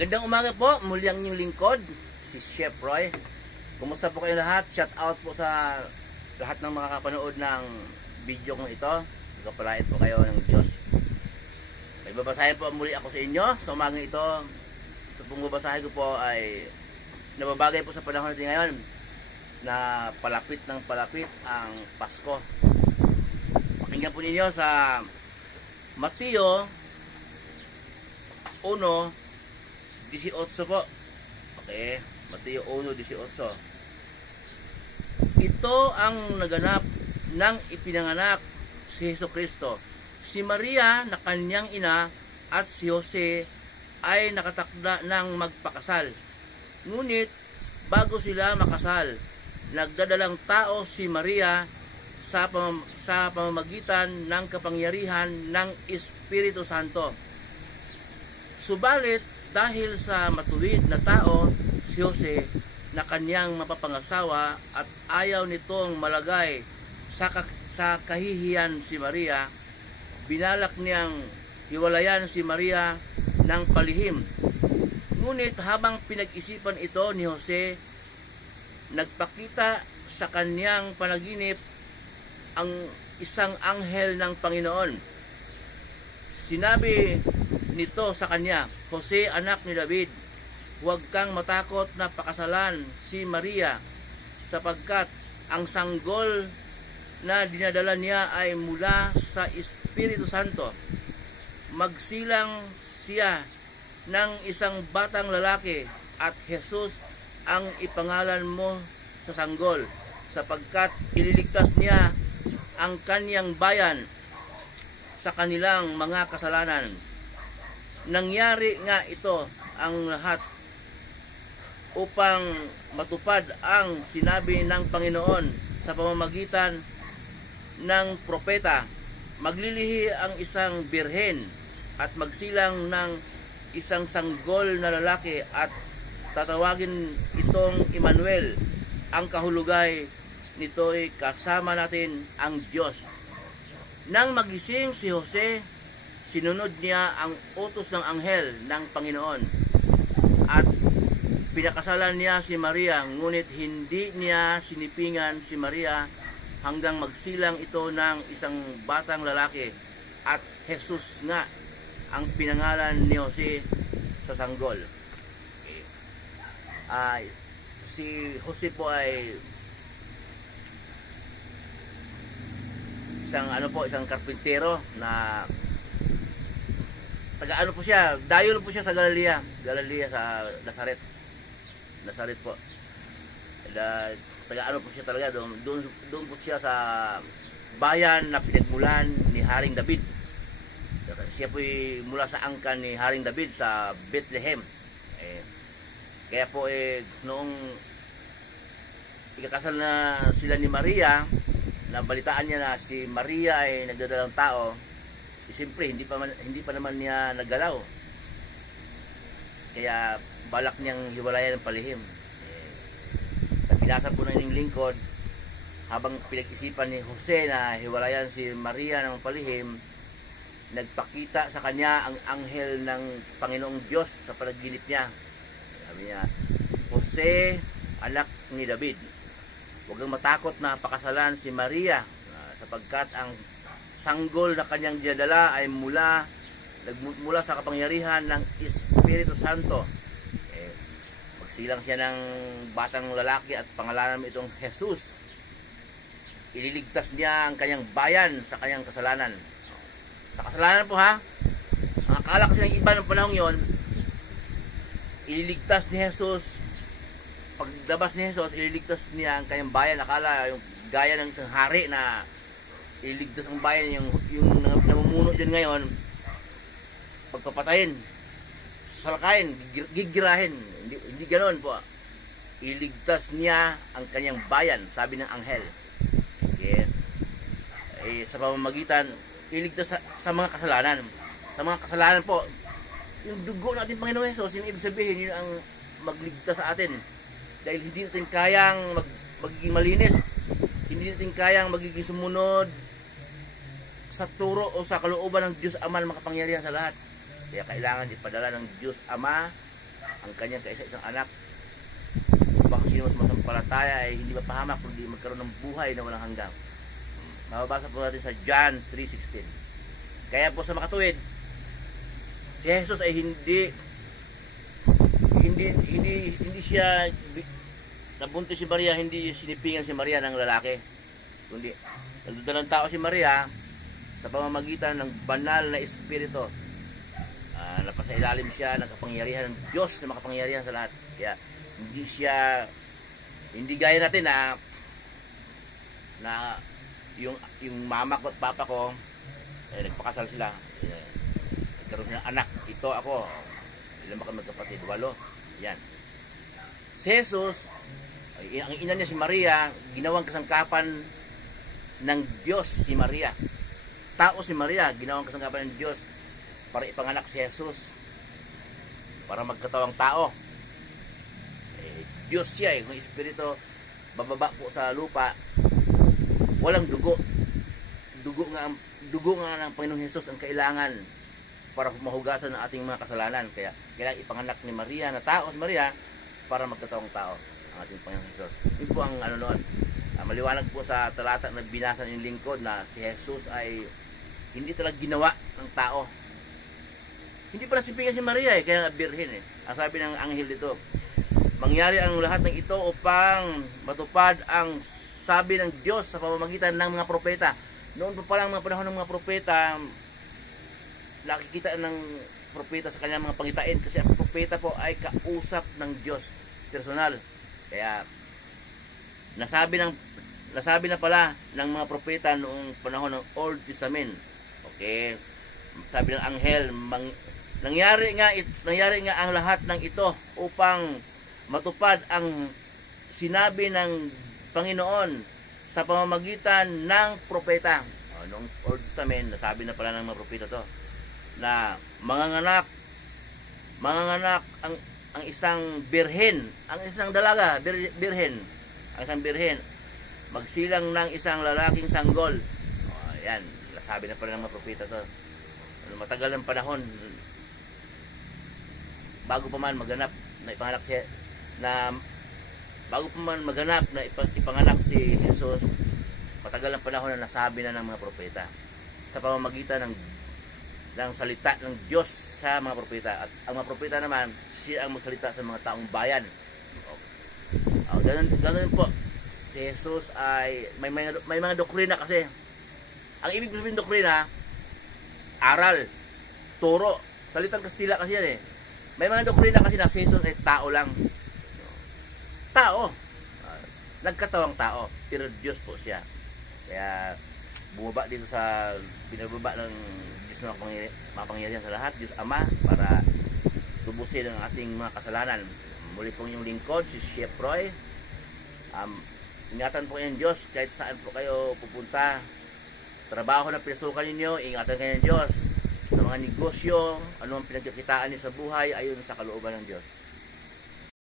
Gandang umaga po, muli ang inyong lingkod, si Chef Roy. Kumusta po kayo lahat? Shout out po sa lahat ng makakapanood ng video kong ito. Magpapalait po kayo ng Diyos. May babasahin po muli ako sa inyo. Sa umagang ito, ito pong babasahin ko po ay nababagay po sa panahon natin ngayon na palapit ng palapit ang Pasko. Pakinggan po ninyo sa Mateo 1:18 po. Okay, Mateo 1:18. Ito ang naganap nang ipinanganak si Jesucristo. Si Maria na kanyang ina at si Jose ay nakatakda ng magpakasal. Ngunit bago sila makasal, nagdadalang tao si Maria sa pamamagitan ng kapangyarihan ng Espiritu Santo. Subalit dahil sa matuwid na tao si Jose na kanyang mapapangasawa at ayaw nitong malagay sa kahihiyan si Maria, binalak niyang hiwalayan si Maria ng palihim. Ngunit habang pinag-isipan ito ni Jose, nagpakita sa kanyang panaginip ang isang anghel ng Panginoon. Sinabi nito sa kanya, "Jose, anak ni David, huwag kang matakot na pakasalan si Maria sapagkat ang sanggol na dinadala niya ay mula sa Espiritu Santo. Magsilang siya ng isang batang lalaki at Jesus ang ipangalan mo sa sanggol sapagkat ililigtas niya ang kanyang bayan sa kanilang mga kasalanan." Nangyari nga ito ang lahat upang matupad ang sinabi ng Panginoon sa pamamagitan ng propeta. Maglilihi ang isang birhen at magsilang ng isang sanggol na lalaki at tatawagin itong Emmanuel. Ang kahulugay nito'y kasama natin ang Diyos. Nang magising si Jose, sinunod niya ang utos ng anghel ng Panginoon at pinakasalan niya si Maria, ngunit hindi niya sinipingan si Maria hanggang magsilang ito ng isang batang lalaki at Jesus nga ang pinangalan ni Jose sa sanggol. Okay. Si Jose po ay isang karpintero na taga-ano po siya, dayo po siya sa Galilea sa Nazaret po. Taga-ano po siya talaga, doon po siya sa bayan na pinagmulan ni Haring David. Siya po mula sa angkan ni Haring David sa Bethlehem. Kaya po noong ikakasal na sila ni Maria, nabalitaan niya na si Maria ay nagdadalang tao. Siyempre hindi pa naman niya naggalaw. Kaya balak niyang hiwalayan ng palihim. Sa binasa po ng inyong lingkod, habang pinag-isipan ni Jose na hiwalayan si Maria ng palihim, nagpakita sa kanya ang anghel ng Panginoong Diyos sa panaginip niya. Sabi niya, "Jose, anak ni David, huwag kang matakot na pakasalan si Maria sapagkat ang sanggol na kanyang dinadala ay mula sa kapangyarihan ng Espiritu Santo." Magsilang siya ng batang lalaki at pangalanan mo itong Jesus. Ililigtas niya ang kanyang bayan sa kanyang kasalanan. Sa kasalanan po ha. Ang akala kasi ng iba ng panahon yon, ililigtas ni Jesus. Pagdabas ni Jesus, ililigtas niya ang kanyang bayan. Akala yung gaya ng isang hari na ililigtas ang bayan, yung namumuno dyan ngayon, pagpapatayin, salakayin, gigirahin. Hindi ganoon po. Iligtas niya ang kanyang bayan, sabi ng anghel. Okay. Sa pamamagitan, iligtas sa mga kasalanan. Sa mga kasalanan po, yung dugo natin Panginoon Jesus, yung ibig sabihin, yun ang magligtas sa atin. Dahil hindi natin kayang magiging malinis, hindi natin kayang magiging sumunod sa turo o sa kalooban ng Diyos Ama na makapangyarihan sa lahat. Kaya kailangan ipadala ng Diyos Ama ang kanyang kaisa-isang anak upang sino sumasampalataya ay hindi mapahamak kundi magkaroon ng buhay na walang hanggan. Mababasa po natin sa John 3:16. Kaya po sa makatuwid, si Jesus ay hindi siya nabuntis si Maria, hindi sinipingan si Maria ng lalaki, kundi nagdadalang tao si Maria sa pamamagitan ng banal na espiritu. Napasailalim siya ng kapangyarihan ng Diyos na makapangyarihan sa lahat. Kaya hindi gaya natin na yung mama ko at papa ko nagpakasal sila, nagkaroon sila ng anak. Ito ako, ilan ba kami magkapatid? 8. Yan. Si Jesus, ang ina niya si Maria, ginawang kasangkapan ng Diyos si Maria. Tao si Maria, ginawang kasangkapan ng Diyos para ipanganak si Jesus, para magkatawang tao. Diyos siya, kung espiritu bababa po sa lupa, walang dugo. Dugo nga ng Panginoong Hesus ang kailangan para mahugasan ang ating mga kasalanan. Kaya kailangan ipanganak ni Maria na tao si Maria para magkatawang tao ang ating Panginoong Hesus. Yun po ang noon. Maliwanag po sa talata na binasa ng lingkod na si Jesus ay hindi talaga ginawa ng tao. Hindi pala sipingan si Maria kaya nga birhen Ang sabi ng anghel dito, mangyari ang lahat ng ito upang matupad ang sabi ng Diyos sa pamamagitan ng mga propeta. Noon pa palang mga panahon ng mga propeta, nakikita ng propeta sa kanyang mga pangitain kasi ang propeta po ay kausap ng Diyos, personal. Kaya nasabi na pala ng mga propeta noong panahon ng Old Testament. Okay? Sabi ng anghel, nangyari nga ang lahat ng ito upang matupad ang sinabi ng Panginoon sa pamamagitan ng propeta. Noong Old Testament, nasabi na pala ng mga propeta to na manganganak ang isang birhen, ang isang dalaga, birhen, ang isang birhen, magsilang ng isang lalaking sanggol. Yan, nasabi na pala ng mga propeta to. Matagal ng panahon bago pa man maganap na ipanganak si Jesus. Matagal ng panahon na nasabi na ng mga propeta sa pamamagitan ng salita ng Diyos sa mga propeta. At ang mga propeta naman, siya ang magsalita sa mga taong bayan. Ganun po. Si Jesus ay may mga doktrina kasi. Ang ibig sabihin doktrina, aral, turo, salitang Kastila kasi yan May mga doktrina kasi na si Jesus ay tao lang. Tao. Nagkatawang tao, pero Diyos po siya. Kaya bumaba dito binababa ng Diyos na mapangyarihan sa lahat, Diyos Ama, para tubusin ang ating mga kasalanan. Muli pong yung lingkod, si Chef Roy. Ingatan po kayo ng Diyos kahit saan po kayo pupunta. Trabaho na pinasukan ninyo, ingatan kayo ng Diyos. Sa mga negosyo, anumang pinagkakitaan niyo sa buhay, ayon sa kalooban ng Diyos.